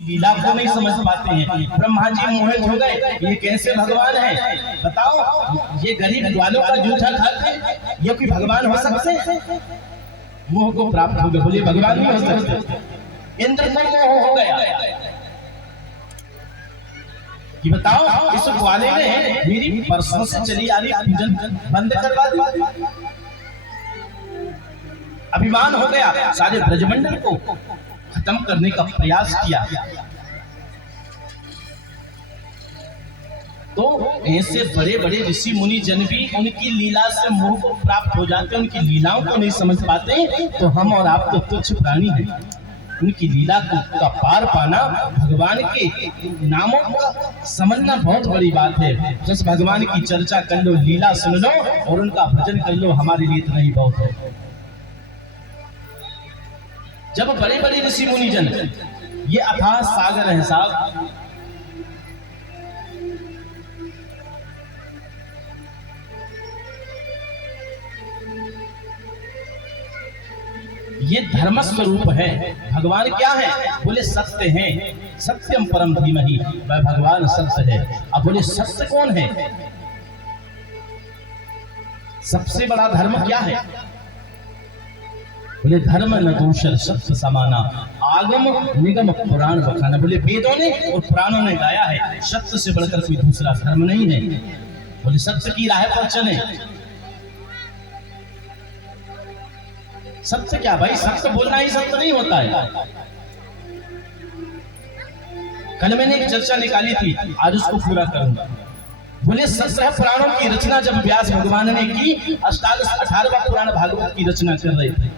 लीला को नहीं समझ पाते हैं। ब्रह्मा जी मोहित हो गए, ये कैसे भगवान है बताओ। ये गरीब ग्वालों का जूठा खाते, ये कोई भगवान हो सकते? मोह को प्राप्त हो गए, बोले भगवान नहीं हो सकते। इंद्र को मोह हो गया कि बताओ इस ग्वाले ने मेरी परसों से चली आ रही पूजन बंद करवा दी। अभिमान हो गया, सारे ब्रजमंडल को खत्म करने का प्रयास किया। तो ऐसे बड़े बड़े ऋषि मुनि जन भी उनकी लीला से मोह को प्राप्त हो जाते, उनकी लीलाओं को नहीं समझ पाते। तो हम और आप तो तुच्छ प्राणी हैं। उनकी लीला का पार पाना, भगवान के नामों को समझना बहुत बड़ी बात है। बस भगवान की चर्चा कर लो, लीला सुन लो और उनका भजन कर लो, हमारे लिए इतना ही बहुत है। जब बड़े बड़े ऋषि मुनि जन, ये अथाह सागर है साहब, ये धर्म स्वरूप है। भगवान क्या है? बोले सत्य है, सत्यम परम धीमहि, वह भगवान सत्य है। अब बोले सत्य कौन है? सबसे बड़ा धर्म क्या है? बोले धर्म न दूषर सत्य समाना, आगम निगम पुराण बखाना। बोले वेदों ने और पुराणों ने गाया है, सत्य से बढ़कर कोई दूसरा धर्म नहीं है। बोले सत्य की राह पर चले। सत्य क्या भाई? सत्य बोलना ही सत्य नहीं होता है। कल मैंने एक चर्चा निकाली थी, आज उसको पूरा करूंगा। बोले 17 पुराणों की रचना जब व्यास भगवान ने की, 18वां पुराण भागवत की रचना कर रहे थे।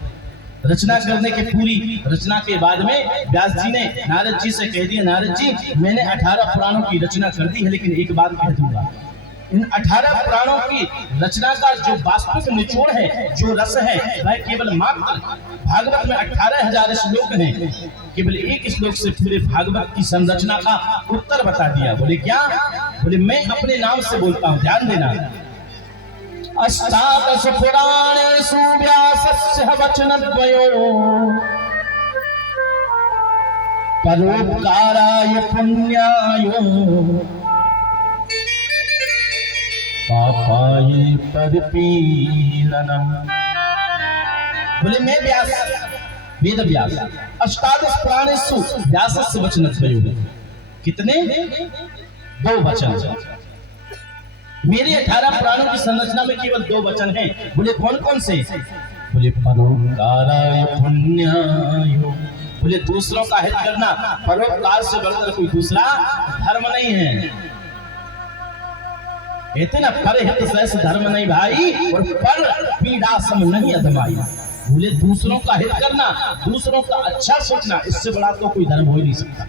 रचना करने के पूरी रचना के बाद में व्यास जी ने नारद जी से कह दिया, नारद जी मैंने 18 पुराणों की रचना कर दी है, लेकिन एक बात कह दूंगा, इन 18 पुराणों की रचना का जो वास्तविक निचोड़ है, जो रस है, वह केवल मात्र भागवत में 18,000 श्लोक हैं। केवल एक श्लोक से पूरे भागवत की संरचना का उत्तर बता दिया। बोले क्या? बोले मैं अपने नाम से बोलता हूं, ध्यान देना। अष्टादश पुराणेषु व्यासस्य वचनद्वयो परोपकाराय पुण्याय पापाय परिपीडनम्। बोले मैं व्यास, वेद व्यास, अष्टादश पुराणेषु व्यासस्य वचनद्वयो, कितने? 2 वचन। मेरे 18 पुराणों की संरचना में केवल 2 वचन हैं। बोले कौन कौन से? बोले परोपकाराय पुण्याय। बोले दूसरों का हित करना, परोपकार से बढ़कर कोई दूसरा धर्म नहीं है। कहते ना, पर हित सहस धर्म नहीं भाई, और पर पीड़ा सम नहीं अधमाई। बोले दूसरों का हित करना, दूसरों का अच्छा सोचना, इससे बड़ा तो कोई धर्म हो ही नहीं सकता।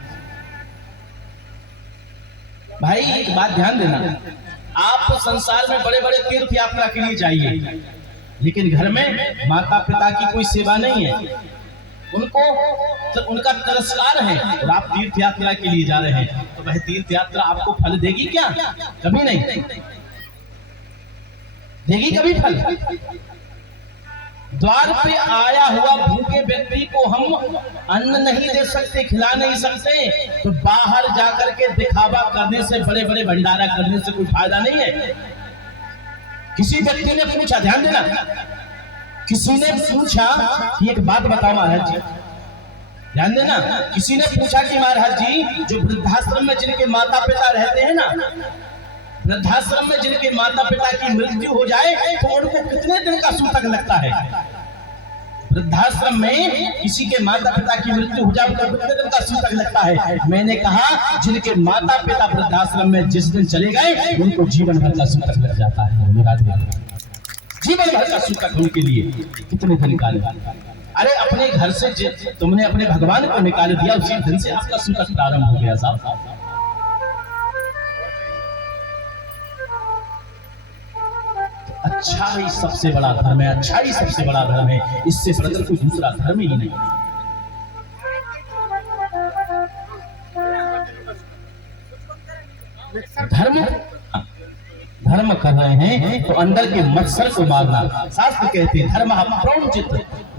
भाई एक बात ध्यान देना, आप संसार में बड़े बड़े तीर्थ यात्रा के लिए जाइए, लेकिन घर में माता पिता की कोई सेवा नहीं है, उनको तो उनका तिरस्कार है, और आप तीर्थ यात्रा के लिए जा रहे हैं, तो वह तीर्थ यात्रा आपको फल देगी क्या? कभी नहीं देगी, कभी फल। द्वार पे आया हुआ भूखे व्यक्ति को हम अन्न नहीं दे सकते, खिला नहीं सकते, तो बाहर जाकर के दिखावा करने से, बड़े बड़े भंडारा करने से कोई फायदा नहीं है। किसी व्यक्ति ने पूछा, ध्यान देना, किसी ने पूछा कि एक बात बताओ महाराज जी, ध्यान देना, किसी ने पूछा कि महाराज जी जो वृद्धाश्रम में जिनके माता पिता रहते हैं ना, वृद्धाश्रम में जिनके माता पिता की मृत्यु हो जाए तो उनको कितने दिन का सूतक लगता है? वृद्धाश्रम में किसी के माता पिता की मृत्यु हो जाए तो कितने दिन का सूतक लगता है? मैंने कहा जिनके माता पिता वृद्धाश्रम में जिस दिन चले गए उनको जीवन भर का सूतक लग जाता है। जीवन भर का सूतक उनके लिए कितने दिन का? अरे अपने घर से तुमने अपने भगवान को निकाल दिया, उसी दिन से आपका सूतक प्रारंभ हो गया साहब। अच्छा ही सबसे बड़ा धर्म है, अच्छा ही सबसे बड़ा धर्म है, इससे बढ़कर कोई दूसरा धर्म ही नहीं। धर्म कर्म कर रहे हैं तो अंदर के मत्सर को मारना। शास्त्र कहते हैं धर्म प्रौंचित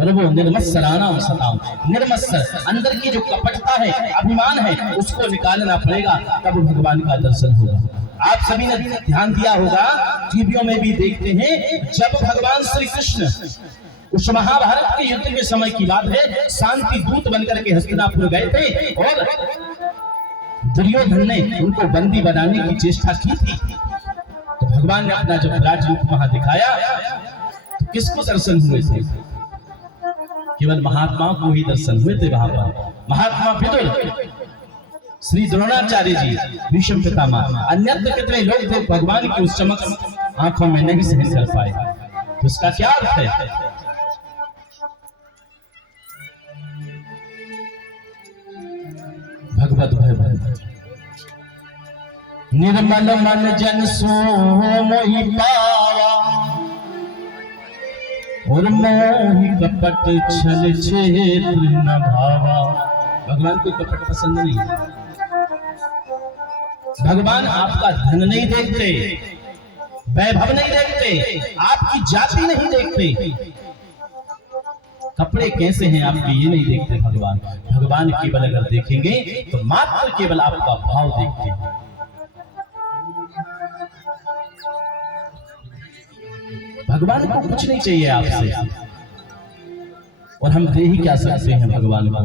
वो निर्मत्सराणाम सताम, निर्मत्सर अंदर की जो कपटता है, अभिमान है, उसको निकालना पड़ेगा, तब भगवान का दर्शन होगा। आप सभी ने ध्यान दिया होगा, टीवियों में भी देखते हैं, जब भगवान श्री कृष्ण उस महाभारत के युद्ध के समय की बात है, शांति दूत बनकर के हस्तिनापुर गए थे और दुर्योधन ने उनको बंदी बनाने की चेष्टा की थी। तो भगवान ने अपना जब विराट रूप वहां दिखाया तो किसको दर्शन हुए थे? केवल महात्माओं को ही दर्शन हुए थे वहां पर। महात्मा विदुर, श्री द्रोणाचार्य जी, भीष्म पितामह, अन्यत्र कितने लोग थे, भगवान की उस चमक आंखों में नहीं सहन कर पाए। तो इसका क्या अर्थ है? भगवत भय निर्मल मन जन सो मोहि पावा, और मोहि कपट छल छेत्र न भावा। भगवान को कपट पसंद नहीं है। भगवान आपका धन नहीं देखते, वैभव नहीं देखते, आपकी जाति नहीं देखते, कपड़े कैसे हैं आपके ये नहीं देखते भगवान। भगवान केवल अगर देखेंगे तो मात्र केवल आपका भाव देखते हैं। भगवान को कुछ नहीं चाहिए आपसे, और हम दे ही क्या सकते हैं भगवान को?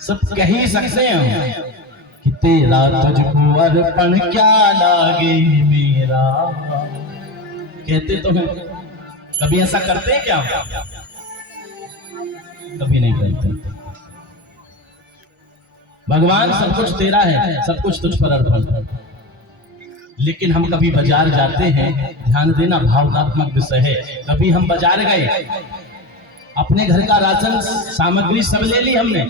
सब कह ही सकते हैं कि तेरा तुझको अर्पण क्या लागे मेरा। कहते तो हैं, कभी ऐसा करते हैं क्या? कभी नहीं करते। भगवान सब कुछ तेरा है, सब कुछ तुझ पर अर्पण। लेकिन हम कभी बाजार जाते हैं, ध्यान देना भावनात्मक विषय है। कभी हम बाजार गए, अपने घर का राशन सामग्री सब ले ली हमने,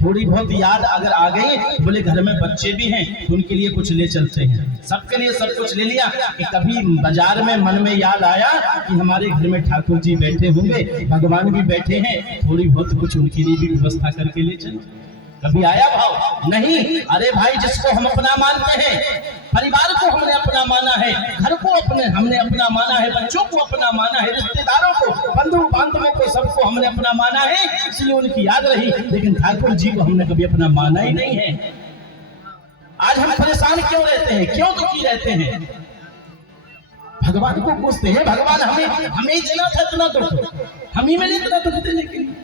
थोड़ी बहुत याद अगर आ गई, बोले घर में बच्चे भी हैं तो उनके लिए कुछ ले चलते हैं, सबके लिए सब कुछ ले लिया। कि कभी बाजार में मन में याद आया कि हमारे घर में ठाकुर जी बैठे होंगे, भगवान भी बैठे हैं, थोड़ी बहुत कुछ उनके लिए भी व्यवस्था करके ले चले? कभी आया भाव? नहीं। अरे भाई, जिसको हम अपना मानते हैं, परिवार को हमने अपना माना है, घर को हमने अपना माना है, बच्चों को अपना माना है, रिश्तेदारों को, बंधु बांधवों को, सबको हमने अपना माना है, इसलिए उनकी याद रही। लेकिन ठाकुर जी को हमने कभी अपना माना ही नहीं है। आज हम परेशान क्यों रहते हैं, क्यों दुखी रहते हैं? भगवान को पूछते हैं, भगवान हमें इतना था, इतना दुख हम ही में इतना दुख देने के लिए।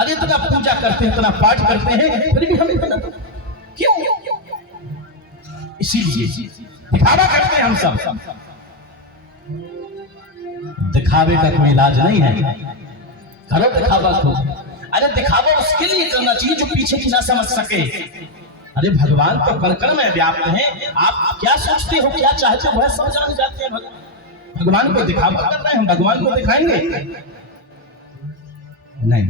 अरे इतना पूजा करते हैं, इतना पाठ करते हैं, फिर भी हमें इतना क्यों? इसीलिए दिखावा करते हैं हम सब। दिखावे का कोई इलाज नहीं है। करो दिखावा को। अरे दिखावा उसके लिए करना चाहिए जो पीछे की ना समझ सके। अरे भगवान तो कण-कण में व्याप्त हैं। आप क्या सोचते हो, क्या चाहते हो, वह सब जान जाते हैं। भगवान को दिखावा कर रहे हैं, हम भगवान को दिखाएंगे? नहीं,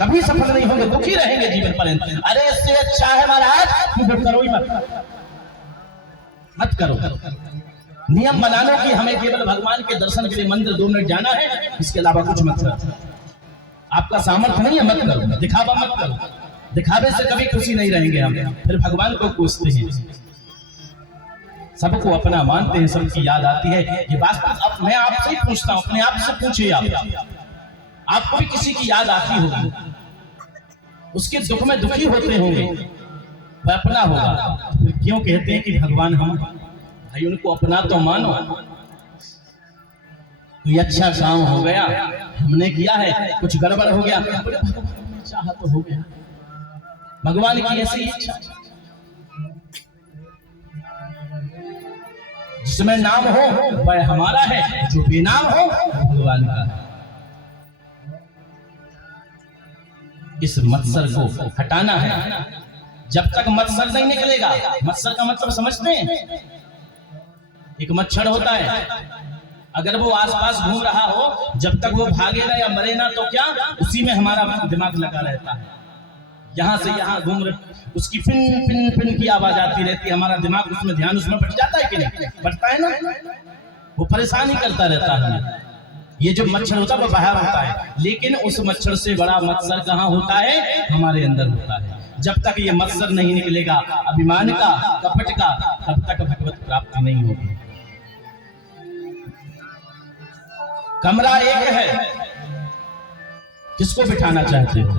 कभी सफल नहीं होंगे, दुखी रहेंगे जीवन पर्यंत। अरे इससे अच्छा है महाराज कि करो ही मत करो। नियम बना लो कि हमें केवल भगवान के दर्शन के लिए मंदिर 2 मिनट जाना है, इसके अलावा कुछ मत करो। आपका सामर्थ्य नहीं है, मत करो, दिखावा मत करो। दिखावे से कभी खुशी नहीं रहेंगे हम। फिर भगवान को पूछते हैं, सबको अपना मानते हैं, सबकी याद आती है। ये बात अब मैं आपसे ही पूछता हूँ, अपने आप से पूछिए। आपको भी किसी की याद आती होगी, उसके दुख में दुखी होते होंगे, वह अपना होगा। फिर क्यों कहते हैं कि भगवान हम भाई उनको अपना तो मानो। कोई अच्छा काम हो गया, हमने किया है, कुछ गड़बड़ हो गया, भगवान ने चाहा तो हो गया। भगवान की ऐसी इच्छा, जिसमें नाम हो वह हमारा है, जो बेनाम हो भगवान का है। इस मत्सर को हटाना है। जब तक मत्सर नहीं निकलेगा, मत्सर का मतलब समझते हैं? एक मच्छर होता है, अगर वो आसपास घूम रहा हो, जब तक वो भागेगा या मरेगा तो क्या, उसी में हमारा दिमाग लगा रहता है। यहाँ से यहाँ घूम रहे, उसकी पिन पिन पिन की आवाज आती रहती है, हमारा दिमाग उसमें ध्यान उसमें बट जाता है कि नहीं? बटता है ना, वो परेशान ही करता रहता है। ये जो मच्छर होता है वो बाहर होता है, लेकिन उस मच्छर से बड़ा मच्छर कहाँ होता है? हमारे अंदर होता है। जब तक ये मत्सर नहीं निकलेगा अभिमान का, कपट का, तब तक भगवत प्राप्ति नहीं होगी। कमरा एक है, किसको बिठाना चाहते हो,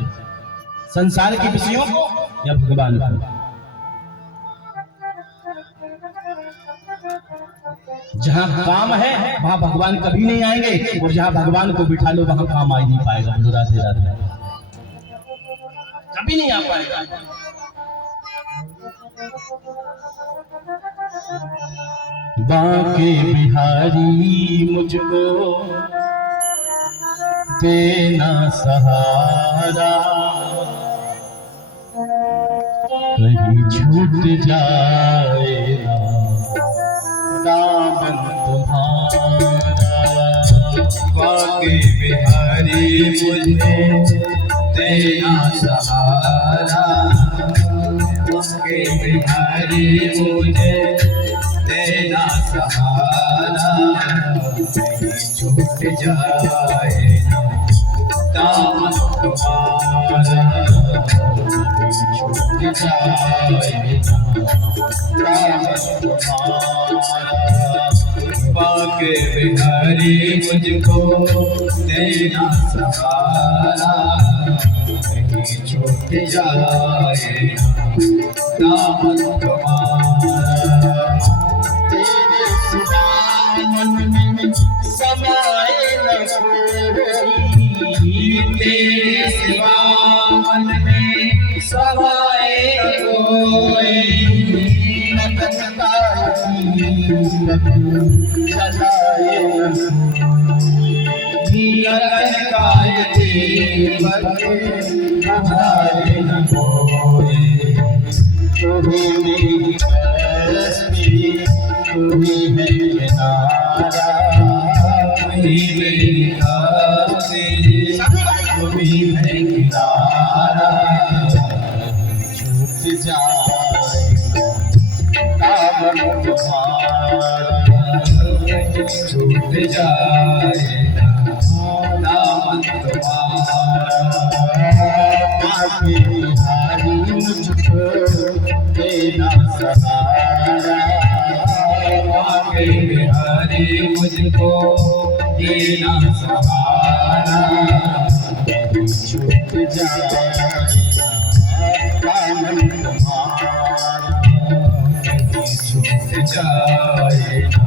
संसार के विषयों को या भगवान को? जहां काम है वहां भगवान कभी नहीं आएंगे, और जहां भगवान को बिठा लो वहां काम आ ही नहीं पाएगा। बोलो राधे राधे, कभी नहीं आ पाएगा। बांके बिहारी मुझको देना सहारा, कहीं छूट जाएगा दामन तुम्हारा। बांके बिहारी मुझे देना सहारा, बांके बिहारी मुझे देना सहारा, छूट जाए दामन तुम्हारा, छूट जाए दामन तुम्हारा। बांके बिहारी मुझको देना सहारा, कहीं छूट जाए दामन तुम्हारा। तेरे सिवा मन में समाए न कोई, तेरे सिवा मन में समाए कोई, लगन काय दीपक बुझाए न कोई। तुम्हें मेरी कस्ती, तुम्हें है किनारा, तुम्हीं मेरी कस्ती, तुम्हीं है किनारा, छूट जाए दामन तुम्हारा, छूट जाए दामन तुम्हारा। बांके बिहारी मुझको देना सहारा, बांके बिहारी मुझको देना सहारा, छूट जाए दामन तुम्हारा, छूट जाए